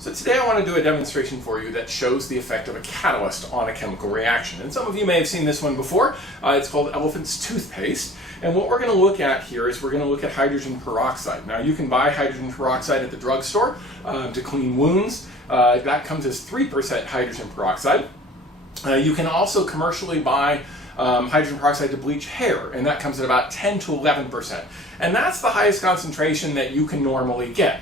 So today I want to do a demonstration for you that shows the effect of a catalyst on a chemical reaction. And some of you may have seen this one before. It's called Elephant's Toothpaste. And what we're going to look at here is we're going to look at hydrogen peroxide. Now you can buy hydrogen peroxide at the drugstore to clean wounds. That comes as 3% hydrogen peroxide. You can also commercially buy hydrogen peroxide to bleach hair, and that comes at about 10 to 11%. And that's the highest concentration that you can normally get.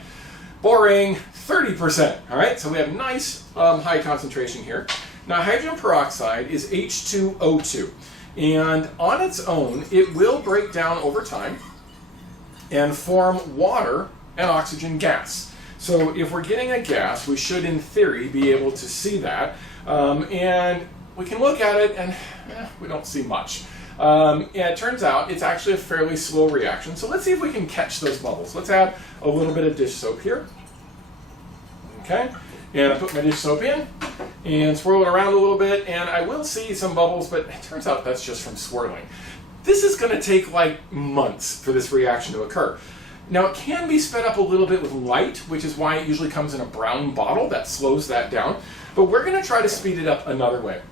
Boring, 30%. All right, so we have nice high concentration here. Now hydrogen peroxide is H2O2, and on its own it will break down over time and form water and oxygen gas. So if we're getting a gas, we should in theory be able to see that, and we can look at it and we don't see much. And it turns out it's actually a fairly slow reaction. So let's see if we can catch those bubbles. Let's add a little bit of dish soap here. Okay, and I put my dish soap in and swirl it around a little bit, and I will see some bubbles, but it turns out that's just from swirling. This is going to take like months for this reaction to occur. Now it can be sped up a little bit with light, which is why it usually comes in a brown bottle. That slows that down. But we're going to try to speed it up another way.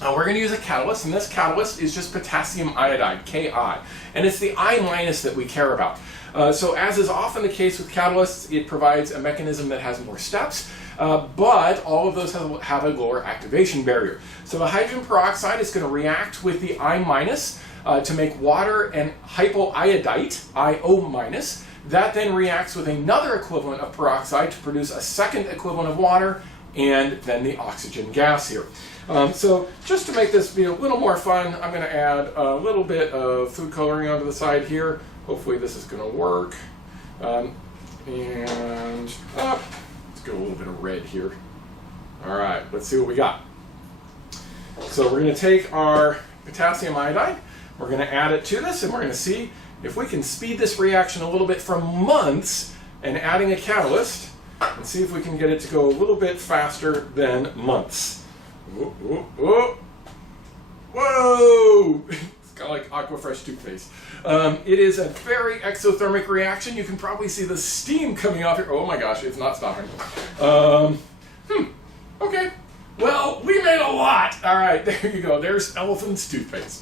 We're going to use a catalyst, and this catalyst is just potassium iodide, Ki. And it's the I- that we care about. So as is often the case with catalysts, it provides a mechanism that has more steps, but all of those have a lower activation barrier. So the hydrogen peroxide is going to react with the I- to make water and hypoiodite, IO-. That then reacts with another equivalent of peroxide to produce a second equivalent of water, and then the oxygen gas here. So just to make this be a little more fun, I'm going to add a little bit of food coloring onto the side here. Hopefully this is going to work. Let's get a little bit of red here. All right, let's see what we got. So we're going to take our potassium iodide, we're going to add it to this, and we're going to see if we can speed this reaction a little bit from months and adding a catalyst, and see if we can get it to go a little bit faster than months. Whoa, whoa, whoa. Whoa! It's kind of like Aquafresh toothpaste. It is a very exothermic reaction. You can probably see the steam coming off here. Oh my gosh, it's not stopping. Okay. Well, we made a lot. All right, there you go. There's Elephant's Toothpaste.